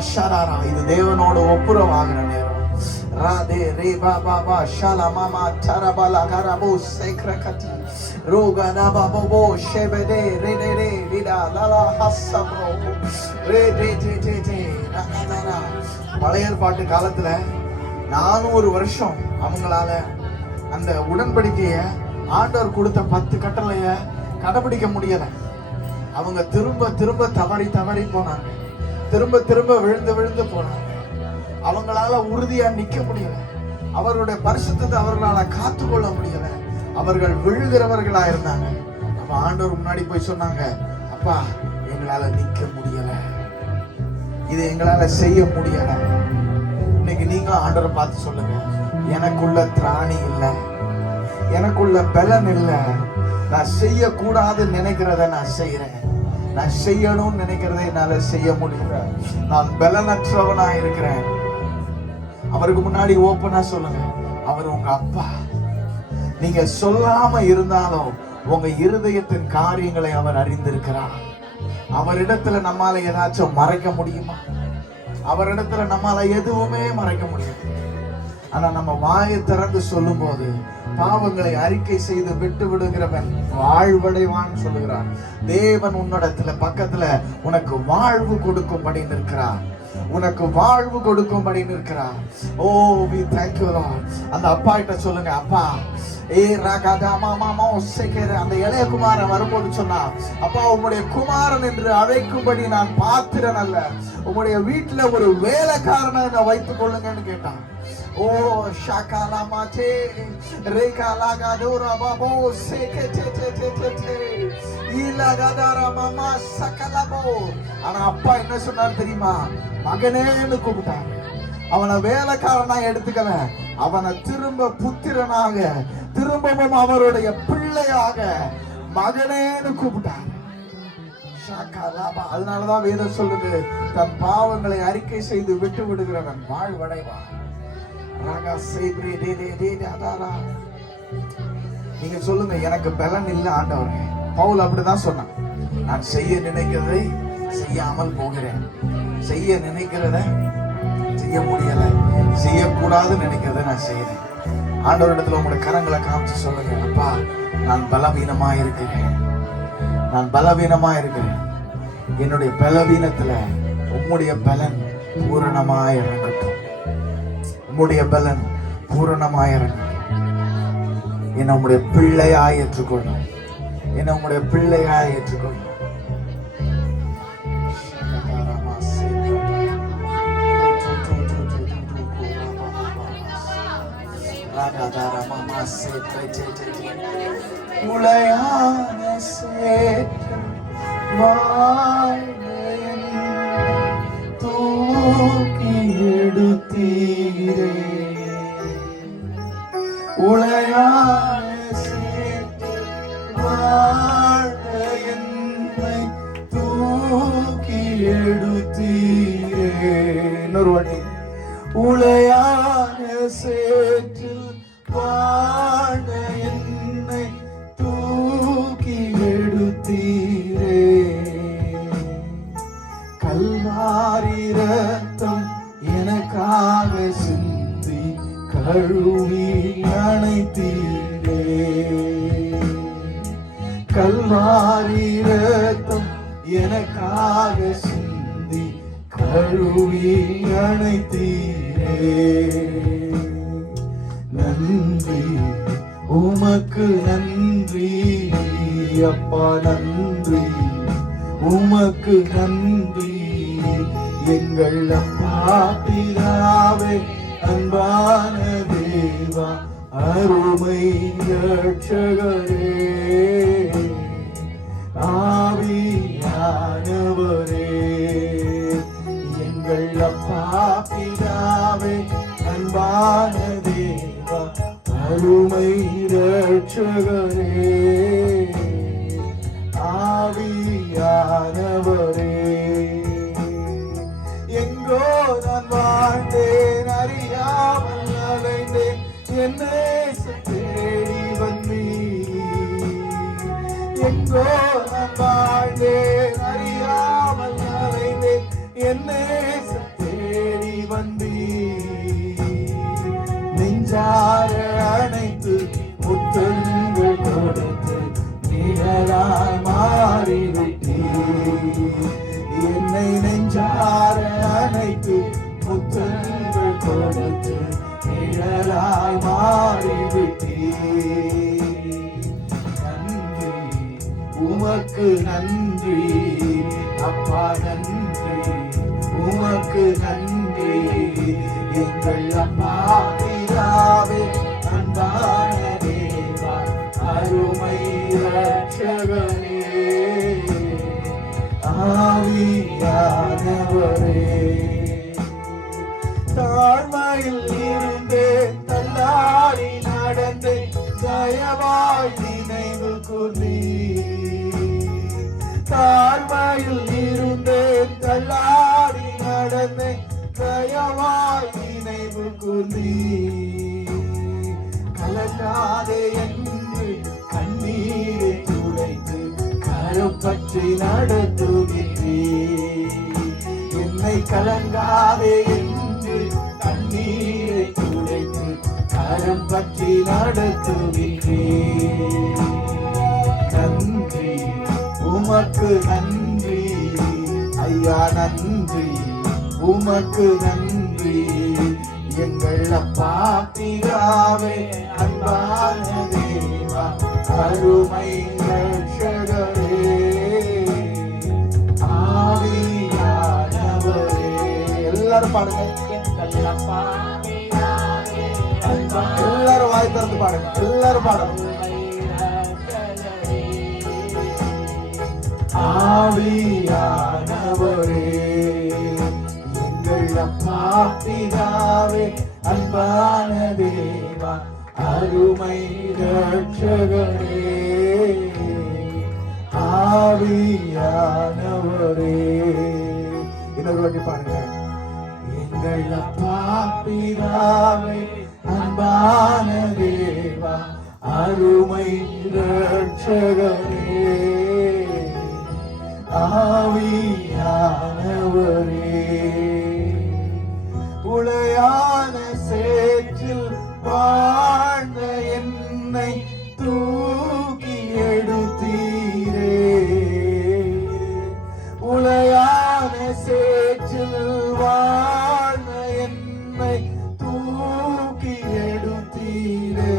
இது தேவனோட ஒப்புரவாகிற நேரம். ராதே ரே பாபா பா ஷாலா மாமா தரபலா கரபோ சேக்ரகதி ரோகனா பாபோ ஷெபதே ரே ரே ரே விடா லாலா ஹஸ்ஸப்ரோ ரே ரே ரே ரே ரே நகனனா. பழைய ஏற்பாட்டு காலத்துல 400 வருஷம் அவங்களால அந்த உடன்படிக்கைய ஆண்டவர் கொடுத்த 10 கட்டளைய கடைபிடிக்க முடியல. அவங்க திரும்ப திரும்ப தவறி போனாங்க. திரும்ப விழுந்து போனாங்க. அவங்களால உறுதியா நிக்க முடியல. அவர்களுடைய பரிசுத்தத்தை அவர்களால காத்துக்கொள்ள முடியல. அவர்கள் விழுகிறவர்களா இருந்தாங்க. அப்ப ஆண்டவர் முன்னாடி போய் சொன்னாங்க, அப்பா எங்களால நிக்க முடியல, இது எங்களால செய்ய முடியல. இன்னைக்கு நீங்க ஆண்டவரை பார்த்து சொல்லுங்க, எனக்குள்ள திராணி இல்ல, எனக்குள்ள பலன் இல்ல, நான் செய்யக்கூடாதுன்னு நினைக்கிறத நான் செய்யறேன், நான் செய்யணும்னு நினைக்கிறதை என்னால செய்ய முடியல, நான் பலனற்றவனா இருக்கிறேன். அவருக்கு முன்னாடி ஓப்பனா சொல்லுங்க, அவர் உங்க அப்பா. நீங்க சொல்லாம இருந்தாலும் உங்க இருதயத்தின் காரியங்களை அவர் அறிந்திருக்கிறார். அவரிடத்துல நம்மால ஏதாச்சும் மறைக்க முடியுமா? அவரிடத்துல நம்மால எதுவுமே மறைக்க முடியாது. ஆனா நம்ம வாயை திறந்து சொல்லும் போது, பாவங்களை அறிக்கை செய்து விட்டு விடுகிறவன் வாழ்வடைவான் சொல்லுகிறார். தேவன் உன்னிடத்துல பக்கத்துல உனக்கு வாழ்வு கொடுக்கும்படி நிற்கிறார், உனக்கு வாழ்வு கொடுக்கும்படி நிற்கிறார். ஓ we thank you Lord. அந்த அப்பா கிட்ட சொல்லுங்க, அப்பா அந்த இளைய குமாரன் வரும்போது சொன்னா, அப்பா உம்முடைய குமாரன் என்று அழைக்கும்படி நான் பாத்திரன் அல்ல, உம்முடைய வீட்டுல ஒரு வேலைக்காரனை வைத்துக் கொள்ளுங்கன்னு கேட்டான். ஓ ஷாகாலா மாச்சே ரேகாலா காதோரா பாபோ சேகே இலகாதாரா மாமா சகலபோ. ஆனா அப்பா என்ன சொன்னார் தெரியுமா? மகனேன்னு கூப்பிட்டான். அவனை வேலைக்காரனா எடுத்துக்கல, அவனை திரும்ப புத்திரனாக, திரும்பவும் அவருடைய பிள்ளையாக மகனேன்னு கூப்பிட்டான். அதனாலதான் வேதம் சொல்லுது, தன் பாவங்களை அறிக்கை செய்து விட்டு விடுகிறவன் வாழ்வடைவான். நீங்க சொல்லுங்க, எனக்கு பலன் இல்ல ஆண்டவரே. பவுல் அப்படிதான் சொன்னான், நான் செய்ய நினைக்கிறதை செய்யாமல் போகிறேன், செய்ய நினைக்கிறத செய்ய முடியல, செய்யக்கூடாதுன்னு நினைக்கிறத நான் செய்யறேன். ஆண்டவரிடத்துல உங்களுடைய கரங்களை காமிச்சு சொல்லுங்க, அப்பா நான் பலவீனமா இருக்கிறேன், நான் பலவீனமா இருக்கிறேன், என்னுடைய பலவீனத்துல உம்முடைய பலன் பூரணமாய் இறங்கட்டும், உம்முடைய பலன் பூரணமாய் இறங்கட்டும். என்னை உம்முடைய பிள்ளையாய் ஏற்றுக்கொள்ளும், என்னை உம்முடைய பிள்ளையாய் ஏற்றுக்கொள்ளும். உளையான சேற்று வாழ்வையன் தூக்கி எடுத்தீரே, உளையான சேற்று வாழ்வையன்னை தூக்கி எடுத்தீரே. இன்னொரு வாட்டி, உளையான சேற்றில் வாழ என்னை தூக்கி எடுத்தீரே, கல்வாரி ரத்தம் எனக்காக சிந்தி கழுவி அணைத்தீரே, கல்வாரி ரத்தம் எனக்காக சிந்தி கழுவி அணைத்தீரே. நன்றி உமக்கு நன்றி அப்பா, நன்றி உமக்கு நன்றி எங்கள் அப்பா பிதாவே, அன்பான தேவா, அருமை ரட்சகரே, ஆவியானவரே, எங்கள் அப்பா பிதாவே, அன்பான தேவா, அருமை ரட்சகரே, ஆவியானவரே. எங்கோ நான் வாழ்ந்தேன், அறியாமல் அலைந்தேன், என்னை தேடி வந்தீர். எங்கோ நான் வாழ்ந்தேன், அறியாமல் அலைந்தேன், என்னை உமக்கு நன்றி அப்பா நன்றி உமக்கு நன்றி எங்கள் அப்பா பிதாவே அன்பான தேவா அருமை இரட்சகரே ஆவியானவரே தாழ்மையில் இருந்தே தள்ளாடி நடந்தே தயவாய் நினைவு கூர்ந்தீ தாழ்மையில் இருந்தே தள்ளாடி நடந்தே தயவாய் நினைவு கூர்ந்தீ கலங்காதே என்று கண்ணீரை துடைத்து கருப்பற்றி நடத்துகின்றே என்னை கலங்காதே என்று கண்ணீரை துடைத்து கரம் பற்றி நடத்துகின்றே நன்றி உமக்கு நன்றி ஐயா நன்றி உமக்கு நன்றி எங்கள் அப்பா பிதாவே அன்பான தேவா அருமை இரட்சகரே ஆவியானவரே எல்லாரும் பாடுங்க எங்கள் அப்பா பிதாவே எல்லாரும் வாய் திறந்து பாடுங்க எல்லாரும் பாடுங்க ஆவியானவரே எங்கள் அப்பா பிதாவே அன்பான தேவா அருமை இரட்சகரே ஆவியானவரே இன்னொரு வாட்டி பாருங்க எங்கள் அப்பா பிதாவே அன்பான தேவா அருமை இரட்சகரே ஆவியானவரே உளையான சேற்றில் வாழ்ந்த என்னை தூக்கி எடுத்தீரே உளையான சேற்றில் வாழ்ந்த என்னை தூக்கி எடுத்தீரே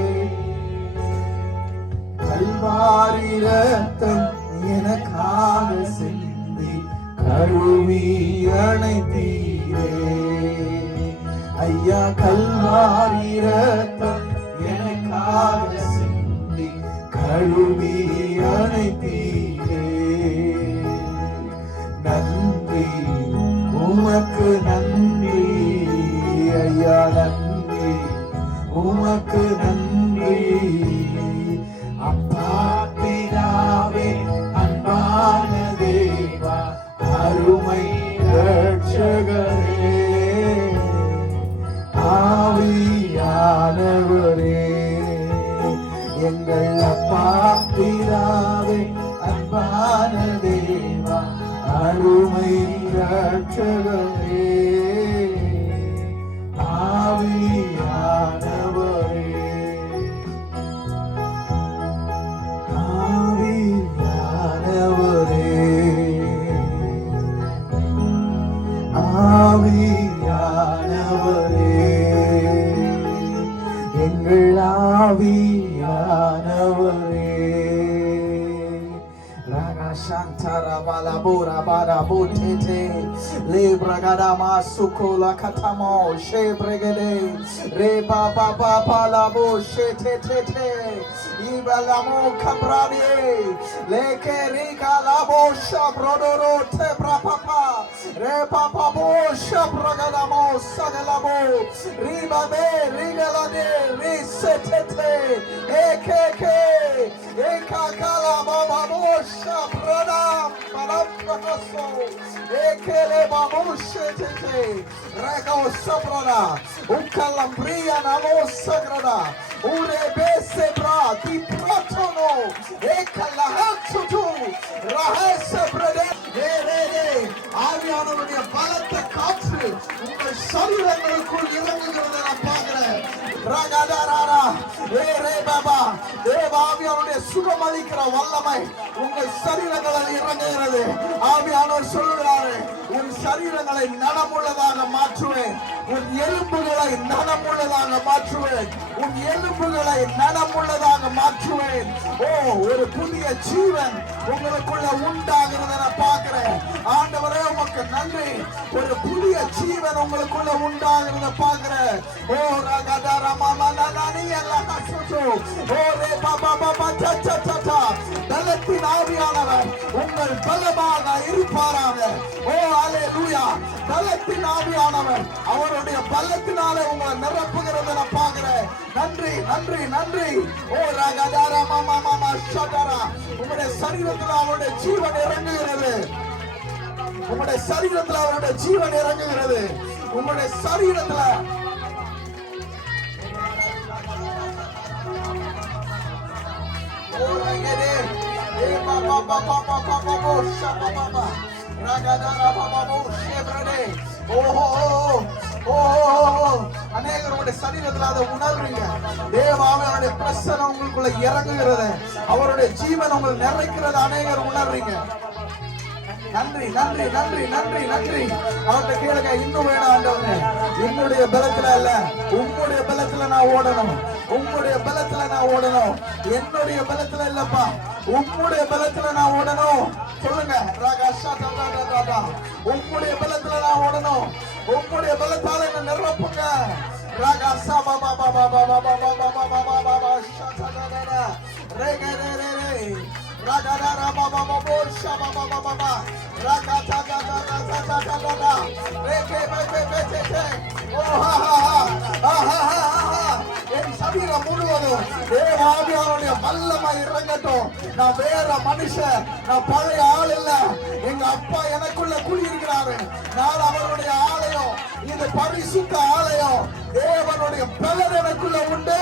கல்வாரி ரத்தம் எனக்காக சிந்தி கழுவி அணைத்தீரே ஐயா கல்வாரி ரத்தம் எனக்காக சிந்தி கழுவி அணைத்தீரே நன்றி உமக்கு நன்றி ஐயா நன்றி உமக்கு நன்றி அப்பா பிதாவே அன்பான தேவா அருமை இரட்சகரே ஆவியானவரே எங்கள் அப்பா பிதாவே அன்பான தேவா அருமை இரட்சகரே ஆவியானவரே ஆவியானவரே ஆவியானவரே எங்கள் ஆவியானவரே Shantara balabura barabutete lebragada masukula katamo shebregede re baba baba labo shetete ibalamo kabrabie leke rika labo shabrodoro tebra papa re papa bo shabragada mo sagalabo ribabe rigalade risetete ekeke ekakala baba bo Pradam, Parapakaso, Ekele Babushete, Rego Sabrada, Ukalambria Namo Sagrada, Urebese Bra, Di Pratono, Ekalahantutu, Rahese Brede, Arianuடைய பலத்த காற்று உங்கள் சரீரங்களுக்குள் இறங்குகிறதை நான் பார்க்கிறேன். ரகதராரா ரே பாபா தேவாவியானுடைய சுகமளிக்கிற வல்லமை உங்கள் சரீரங்களில் இறங்குகிறது. ஆவியானவர் சொல்லுகிறாரு, உன் சரீரங்களை நலமுள்ளதாக மாற்றுவேன், உன் எலும்புகளை நலமுள்ளதாக மாற்றுவேன், உன் எலும்புகளை நலமுள்ளதாக மாற்றுவேன், ஓ, ஒரு புதிய ஜீவன் உங்களுக்குள்ள உண்டாகிறத நான் பார்க்கிறேன். ஆண்டவரே உமக்கு நன்றி. ஒரு புதிய ஜீவன் உங்களுக்குள்ள உண்டாகிறத பார்க்கிறேன். ஓ ரகதாரா மாமா நானி எல்லாம் கசுசு. ஓ ரே பாபா பாபா சச்ச சச்ச. பலத்தின் ஆவியானவர் உங்கள் பலமாக இருப்பாராக. ஓ அல்லேலூயா. பலத்தின் ஆவியானவர் அவருடைய பலத்தினாலே உங்களை நிரப்புகிறத நான் பார்க்கிறேன். நன்றி நன்றி நன்றி. ஓ ரகதாரா மாமா மாமா சதரா. உங்களுடைய சரீரத்தில் அவருடைய ஜீவன் இறங்குகிறது. உங்களுடைய சரீரத்தில் அவருடைய ஜீவன் இறங்குகிறது. உங்களுடைய சரீரத்தில் அநேகருடைய சரீரத்தில் அதை உணர்றீங்க. தேவாவினுடைய பிரசனம் உங்களுக்குள்ள இறங்குகிறது. அவருடைய ஜீவன் உங்களை நிறைக்கிறது அநேகர் உணர்றீங்க. நன்றி நன்றி நன்றி நன்றி நன்றி. அவர்கிட்ட கேளுங்க, இன்னும் வேணும் ஆண்டவரே. என்னுடைய பலத்துல அல்ல, உங்களுடைய பலத்துல நான் ஓடணும். உங்களுடைய பலத்துல நான் ஓடணும். என்னுடைய பலத்துல இல்லப்பா, உங்களுடைய பலத்துல நான் ஓடணும். சொல்லுங்க, உங்களுடைய பலத்துல நான் ஓடணும். உங்களுடைய பலத்தால என்ன நிரப்புங்க. ராகாசா பாபா பாபா பாபா பாபா பாபா பாபா பாபா ஷாதா ரே ரே ரே ரே ராகாரா பாபா பாபா ஷாபா பாபா பாபா ராகாதா தா தா தா தா தா தா ரே கே பே பே பே பே ஓ ஹா ஹா ஹா ஹா. என் சரீரம் முழுவதும் தேவாவியானுடைய வல்லமை இறங்கட்டும். நான் வேற மனுஷன், நான் பழைய ஆள் இல்ல. எங்க அப்பா எனக்குள்ள குடியிருக்கிறாரு. நான் அவருடைய ஆலயம். இது பரிசுத்த ஆலயம். தேவனுடைய பலன் எனக்குள்ள உண்டு.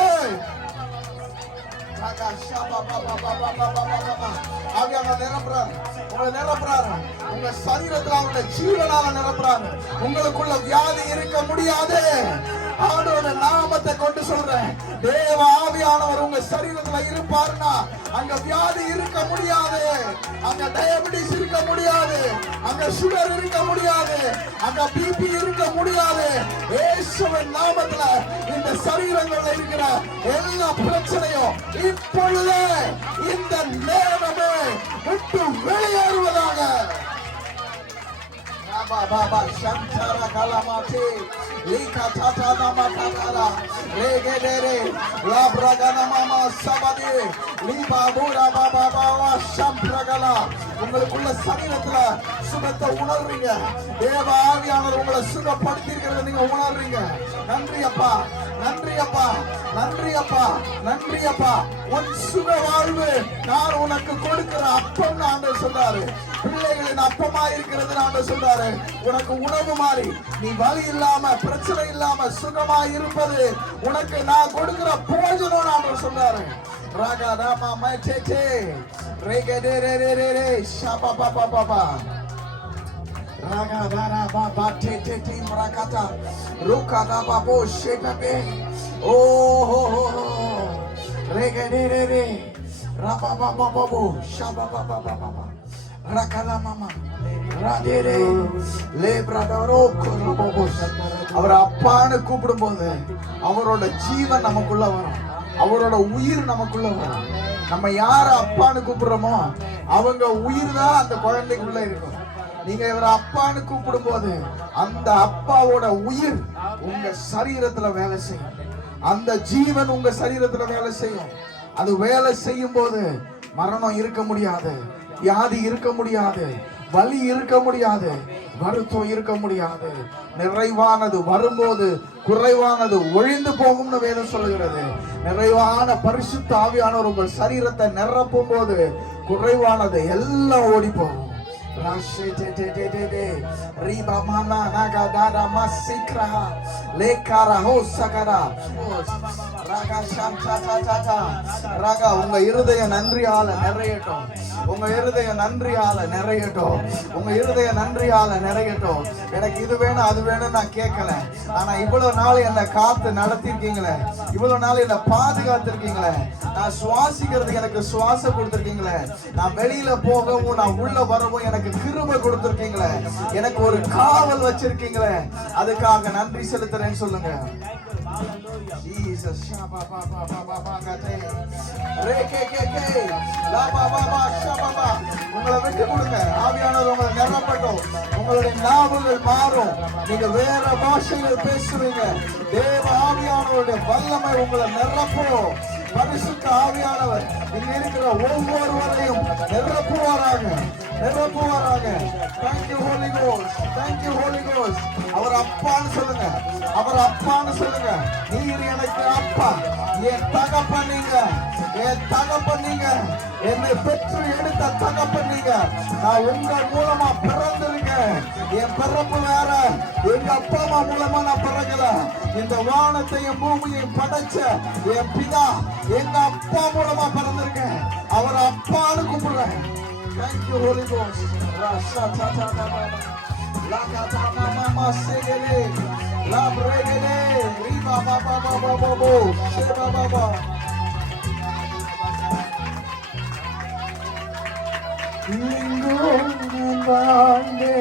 உங்க சரீரத்தில் அவருடைய ஜீவனால நிரப்புறாரு. உங்களுக்குள்ள வியாதி இருக்க முடியாது. அவருடைய நாமத்தை கொண்டு சொல்றேன். தேவ ஆவியானவர் உங்க சரீரத்துல இருப்பாருன்னா அங்க வியாதி இருக்க முடியாது. அங்க டயபிட்டிஸ் இருக்க முடியாது. அங்க சுகர் இருக்க முடியாது. அங்க பிபி இருக்க முடியாது. இயேசுவின் நாமத்துல இந்த சரீரங்கள்ல இருக்கிற எல்லா பிரச்சனையும் இப்பொழுதே இந்த நேரமே விட்டு வெளியேறுவதாக. Baba Shantara Kalamati Lika Tata Nama Katara Regedere Labragana Mama Sabadi Liba Bura Baba Baba Shampragala. உங்களுக்குள்ள சரீரத்துல சுகத்தை உணர்றீங்க. தேவ ஆவியானவர் உங்களை சுகப்படுத்தியிருக்கிறத நீங்க உணர்றீங்க. நன்றி அப்பா, நன்றி அப்பா, நன்றி அப்பா, நன்றி அப்பா. உன் சுக வாழ்வு நான் உனக்கு கொடுக்கிற அப்பம் ஆண்டவர் சொல்றாரு. பிள்ளைகளின் அப்பமா இருக்கிறது ஆண்டவர் சொல்றாரு. உனக்கு உணவு மாறி நீ வலி இல்லாம பிரச்சனை இல்லாம சுகமா இருப்பது உனக்கு நான் கொடுக்கிற போஜனம் ஆண்டவர் சொல்றாரு. ராகா ராமா மைச்சே ரேகே ரே ரே ரே ரே ஷபா பாபா பாபா ராகா தாரா பாபா டே டே டே மராகதா ருகா தா பாபோ ஷேபே ஓ ஹோ ஹோ ரேகே ரே ரே ரே ராபா பாபா பாபோ ஷபா பாபா பாபா ராகலா மாமா ராதேரே லேப்ரடரோ கோரோபோஸ். அவர் அப்பான்னு கூப்பிடும்போது அவரோட ஜீவன் நமக்குள்ள வரும். அவரோட உயிர் நமக்குள்ள வரும். நம்ம யார அப்பான்னு கூப்பிடுறோமோ அவங்க உயிர் தான் அந்த குழந்தைக்குள்ள இருக்கும். நீங்க இவரை அப்பான்னு கூப்பிடும் போது அந்த அப்பாவோட உயிர் உங்க சரீரத்துல வேலை செய்யும். அந்த ஜீவன் உங்க சரீரத்துல வேலை செய்யும். அது வேலை செய்யும் போது மரணம் இருக்க முடியாது, வியாதி இருக்க முடியாது, வலி இருக்க முடியாது, வருத்தம் இருக்க முடியாது. நிறைவானது வரும்போது குறைவானது ஒழிந்து போகும்னு வேதம் சொல்லுகிறது. நிறைவான பரிசுத்த ஆவியானவர் உங்கள் சரீரத்தை நிரப்பும் போது குறைவானது எல்லாம் ஓடி போகும். உங்க இருதய நன்றியால நிறையட்டும். உங்க இருதய நன்றியால நிறையட்டும். உங்க இருதய நன்றியால நிறையட்டும். எனக்கு இது வேணும் அது வேணும் நான் கேட்கல. ஆனா இவ்வளவு நாள் என்னை காத்து நடத்திருக்கீங்களே, இவ்வளவு நாள் என்னை பாதுகாத்திருக்கீங்களே, நான் சுவாசிக்கிறதுக்கு எனக்கு சுவாசம் கொடுத்திருக்கீங்களே, நான் வெளியில போகவும் நான் உள்ள வரவும் எனக்கு கிருபை கொடுத்திருக்கீங்களே, எனக்கு ஒரு காவல் வச்சிருக்கீங்களே, அதுக்காக நன்றி செலுத்துறேன்னு சொல்லுங்க. Jesus. உங்களை விட்டு கொடுங்க. ஆவியானவர் உங்களை நிரப்பட்டும். உங்களுடைய நாவுகள் மாறும். நீங்க வேற பாஷைகள் பேசுவீங்க. தேவ ஆவியானவருடைய வல்லமை உங்களை நிரப்பும். பரிசுத்த ஆவியானவர் இங்க இருக்கிற ஒவ்வொருவரையும் நிரப்புவாராக. Thank you Holy Ghost. Thank you Holy Ghost. அவர் அப்பான்னு சொல்லுங்க. அவர் அப்பான்னு சொல்லுங்க. நீர் எனக்கு அப்பா. என் தகப்பன் நீங்க. என் தகப்பன் நீங்க. என்னை பெற்று எடுத்த தகப்பன் நீங்க. நான் உங்க மூலமா பிறந்திருக்கேன். என் பிறப்பு வேற. எங்க அப்பா அம்மா மூலமா நான் பிறக்கல. இந்த வானத்தையும் பூமியையும் படைச்ச என் பிதா எங்க அப்பா மூலமா பிறந்திருக்கேன். அவர் அப்பான்னு கூப்பிடுறேன். Thank you Holy Ghost. Rasha ta ta ta ta. La ka ta ma ma ma segele. La bregele. Riba ba ba ba ba ba ba. Sheba ba ba. Ingo vande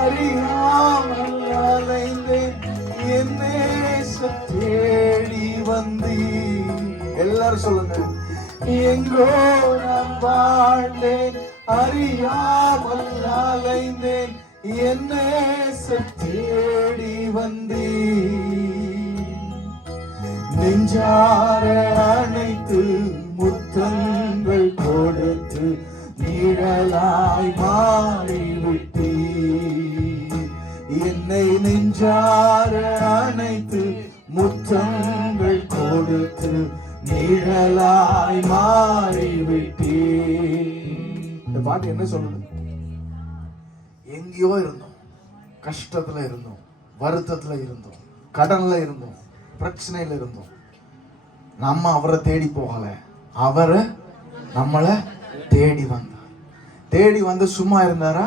ariyamal alainde enne sathedi vandi. எல்லாரும் சொல்லுங்க. எங்கோ நான் வாழ்ந்தேன் அறியாமல் அலைந்தேன் என்னை தேடி வந்தேன். நெஞ்சார அணைத்து முத்தங்கள் கொடுத்து நிழலாய் மாறிவிட்டேன். என்னை நெஞ்சார அணைத்து முத்தங்கள் கொடுத்து நிழலாய் மாறிவிட்டேன். இந்த பாட்டு என்ன சொல்லுது? எங்கேயோ இருந்தோம், கஷ்டத்துல இருந்தோம், வருத்தத்துல இருந்தோம், கடன்ல இருந்தோம், பிரச்சனையில இருந்தோம். நம்ம அவரை தேடி போகல, அவரை நம்மளை தேடி வந்தார். தேடி வந்து சும்மா இருந்தாரா?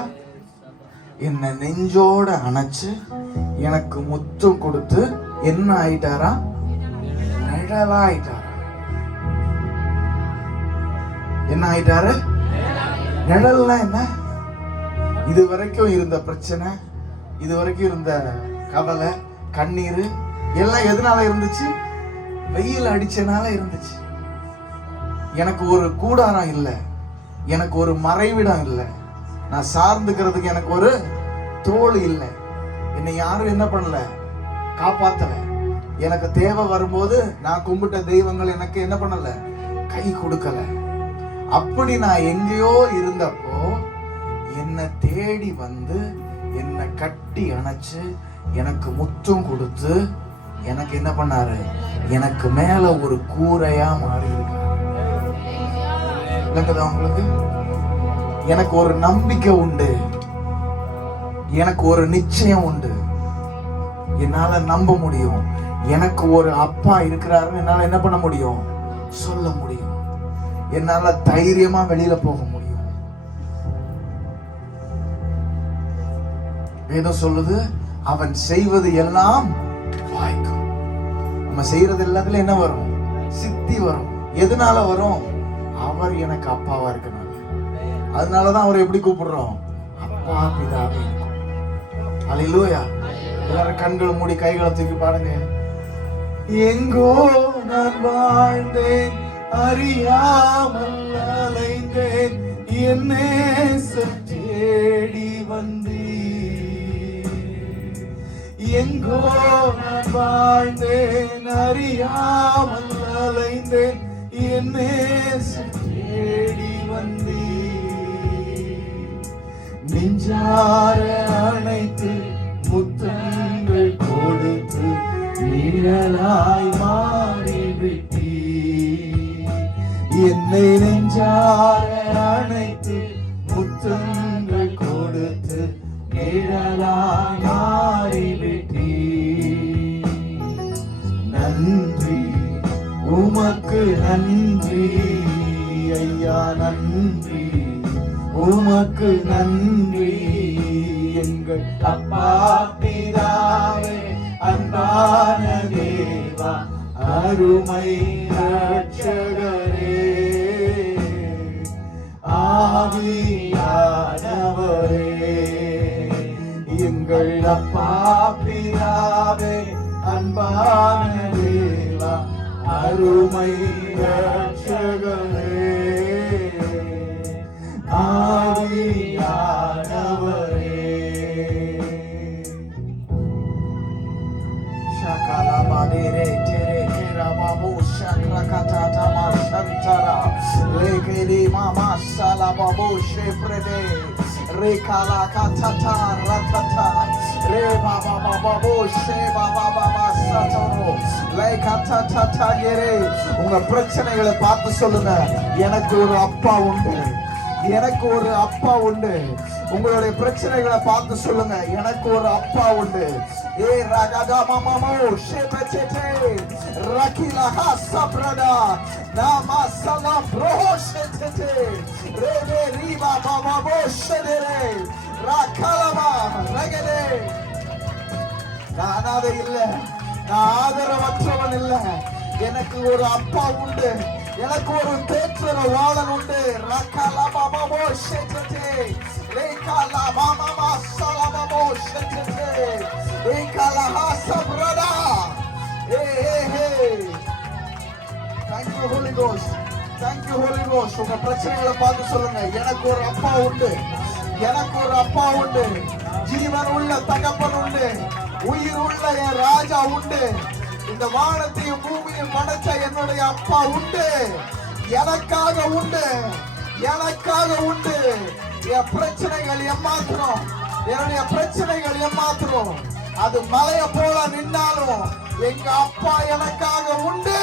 என்ன நெஞ்சோட அணைச்சு எனக்கு முத்தம் கொடுத்து என்ன ஆயிட்டாரா? நிழலா ஆயிட்டாரா? என்ன ஆயிட்டாரு? நிழல்னா என்ன? இது வரைக்கும் இருந்த பிரச்சனை, இது வரைக்கும் இருந்த கவலை, கண்ணீர் எல்லாம் எதனால இருந்துச்சு? வெயில் அடிச்சனால இருந்துச்சு. எனக்கு ஒரு கூடாரம் இல்லை, எனக்கு ஒரு மறைவிடம் இல்லை, நான் சார்ந்துக்கிறதுக்கு எனக்கு ஒரு தோள் இல்லை. என்னை யாரும் என்ன பண்ணல, காப்பாத்தல. எனக்கு தேவை வரும்போது நான் கும்பிட்ட தெய்வங்கள் எனக்கு என்ன பண்ணல, கை கொடுக்கல. அப்படி நான் எங்கேயோ இருந்தப்போ என்னை தேடி வந்து என்னை கட்டி அணைச்சு எனக்கு முத்தம் கொடுத்து எனக்கு என்ன பண்ணாரு? எனக்கு மேல ஒரு கூரையா மாறி இருக்காரு. உங்களுக்கு எனக்கு ஒரு நம்பிக்கை உண்டு, எனக்கு ஒரு நிச்சயம் உண்டு. என்னால நம்ப முடியும், எனக்கு ஒரு அப்பா இருக்கிறாருன்னு என்னால என்ன பண்ண முடியும்? சொல்ல முடியும். என்னால தைரியமா வெளியில போக முடியும். வேதம் சொல்லுது, அவன் செய்வது எல்லாம் வாய்க்கும். நம்ம செய்யறது எல்லாத்துல என்ன வரும்? சித்தி வரும். எதனால வரும்? அவர் எனக்கு அப்பாவா இருக்கனால. அதனாலதான் அவரை எப்படி கூப்பிடுறோம்? அப்பா பிதாவே. அல்லேலூயா. எல்லாரும் கண்களை மூடி கைகளை தூக்கி பாருங்க. எங்கோ நான் வாழ்ந்தேன், அறியாமல் அலைந்தேன், என்னை தேடி வந்தேன். எங்கோ நான் வாழ்ந்தேன், அறியாமல் அலைந்தேன், என்னை தேடி வந்தேன். நெஞ்சார அணைத்து முத்தங்கள் கொடுத்து நிழலாய் மாறிவிட்டீர். என்னை நெஞ்சார அணைத்து முத்தங்கள் கொடுத்து நிழலாய் மாறிவிட்டீர். நன்றி உமக்கு நன்றி ஐயா, நன்றி உமக்கு நன்றி. எங்கள் அப்பா பிதாவே, அன்பான தேவா, அருமை ரட்சகரே, ஆவியானவரே. எங்கள் அப்பா பிதாவே, அன்பான தேவா, mama sala babo sheprede re kala katata ratata re baba babo she baba baba satoro le katata gere உங்க பிரச்சனைகளை பார்த்து சொல்லுங்க எனக்கு ஒரு அப்பா உண்டு எனக்கு ஒரு அப்பா உண்டு உங்களுடைய பிரச்சனைகளை பார்த்து சொல்லுங்க எனக்கு ஒரு அப்பா உண்டு ஏ ரகதா மாமாமோ ஷேபச்சே ரகிலா ஹாசப்ரடா நாமா சலா ப்ரோஷெச்சே ரேதே ரிபா மாமாமோ ஷெதரே ரகலமா ரகதே நான் அனாதை இல்ல நான் ஆதரவற்றவன் இல்ல எனக்கு ஒரு அப்பா உண்டு எனக்கு ஒரு தேற்றரவாளன் உண்டு ரகலா மாமாமோ ஷெச்சே Rekala mama salama moshete. Rekala hasabrada. Hey. Thank you Holy Ghost. Thank you Holy Ghost. உங்க பிரச்சனைகளை பார்த்து சொல்லுங்க எனக்கு ஒரு அப்பா உண்டு. எனக்கு ஒரு அப்பா உண்டு. ஜீவன் உள்ள தகப்பன் உண்டு. உயிர் உள்ள என் ராஜா உண்டு. இந்த வானத்தையும் பூமியையும் படைச்ச என்னுடைய அப்பா உண்டு. எனக்காக உண்டு. எனக்காக உண்டு. என் பிரச்சனைகள் ஏமாத்திரம் என்னுடைய பிரச்சனைகள் ஏமாத்திரம் அது மலைய போல நின்னாலும் எங்க அப்பா எனக்காக உண்டு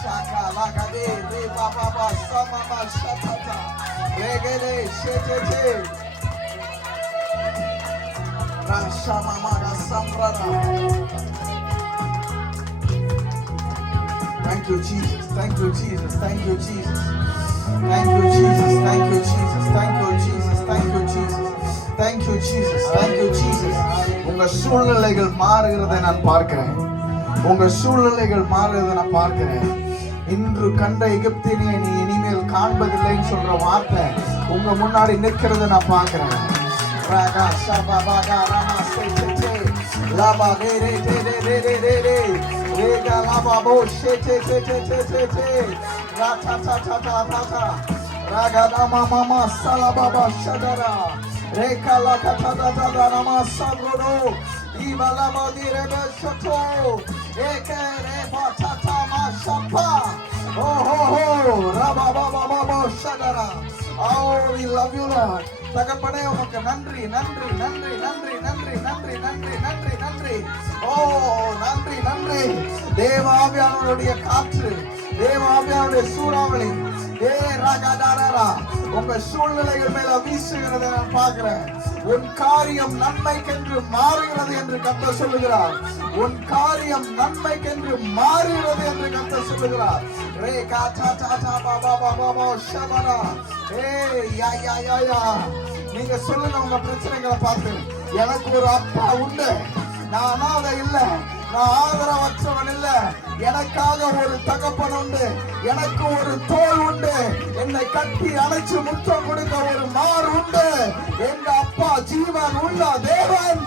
ஷாகாலாகதே ரே பாபா சமமா ஷததா ரேகலே ஷெஜெஜே ராஷாமா சம்ரனா Thank you Jesus. Thank you Jesus. Thank you Jesus. Thank you Jesus. Thank you Jesus. Thank you Jesus. Thank you Jesus. Thank you Jesus. Thank you Jesus. உங்க சூழ்நிலைகள் மாறுகிறதை நான் பார்க்கிறேன். உங்க சூழ்நிலைகள் மாறுகிறதை நான் பார்க்கிறேன். இன்று கண்ட எகிப்தினை நீ இனிமேல் காண்பதில்லைன்னு சொல்ற வார்த்தை உங்க முன்னாடி நிற்கிறத நான் பார்க்கிறேன். ராகா ஷபாபாகா ராமா சேச்சே lava ray ray ray ray ray ray ray Rega lava bo she ra ta raga dama mama salababa shadara reka la kata da nama sabrodo iba la modire be shoto eke re batata ma shapa oh raba baba shadara oh we love you Lord தகப்பனே உமக்கு நன்றி நன்றி நன்றி நன்றி நன்றி நன்றி நன்றி நன்றி நன்றி ஓ நன்றி நன்றி தேவாவியானுடைய காற்று தேவாவியானுடைய சூறாவளி ஏ ராகதாரா உங்க சூழ்நிலைகள் மேல வீசுகிறதை நான் பார்க்கிறேன் உன் காரியம் நன்மைக்கென்று மாறுகிறது என்று கர்த்தர் சொல்லுகிறார் உன் காரியம் நன்மைக்கென்று மாறுகிறது என்று கர்த்தர் சொல்லுகிறார் ரே காட்டா டாடா பாபா பாபா ஷபனா ஏய் யா நீங்க சொல்லுங்க உங்க பிரச்சனைகளை பார்த்து எனக்கு ஒரு அப்பா உண்டு நான் அனாதை இல்ல நான் ஆதரவற்றவன் இல்ல எனக்காக ஒரு தகப்பன் உண்டு எனக்கு ஒரு தோள் உண்டு என்னை கட்டி அணைச்சு முத்தம் கொடுக்க ஒரு மார் உண்டு எங்க அப்பா ஜீவன் உள்ள தேவன்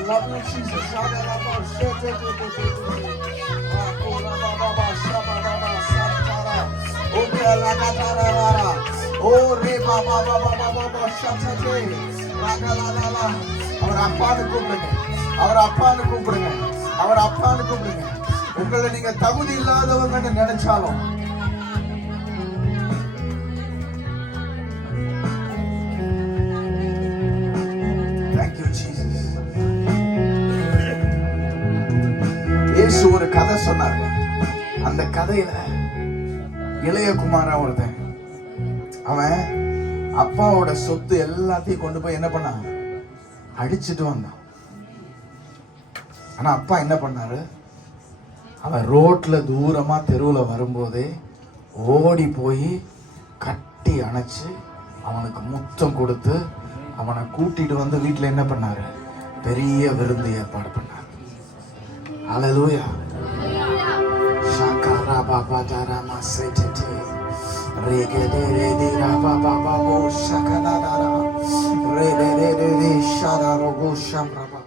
Love you, Jesus. அவர் அப்பான்னு கூப்பிடுங்க அவர் அப்பான்னு கூப்பிடுங்க அவர் அப்பான்னு கூப்பிடுங்க உங்களை நீங்க தகுதி இல்லாதவங்கன்னு நினைச்சாலும் ஒரு கதை சொன்னாங்க அந்த கதையில இளைய குமாரன் ஒருத்தன் அவன் அப்பாவோட சொத்து எல்லாத்தையும் கொண்டு போய் என்ன பண்ணான் அடிச்சுட்டு வந்தான் ஆனா அப்பா என்ன பண்ணாரு அவன் ரோட்ல தூரமா தெருவுல வரும்போதே ஓடி போய் கட்டி அணைச்சு அவனுக்கு முத்தம் கொடுத்து அவனை கூட்டிட்டு வந்து வீட்டுல என்ன பண்ணாரு? பெரிய விருந்து ஏற்பாடு பண்ணார். ஹல்லேலூயா. ஷாகாரா பாபா தாராமா சேட்டே ரேகே ரே ராபா பாபா ஓ ஷகதாரா ரே ரே ரே ஷாரா ரோகோ ஷம்ரபா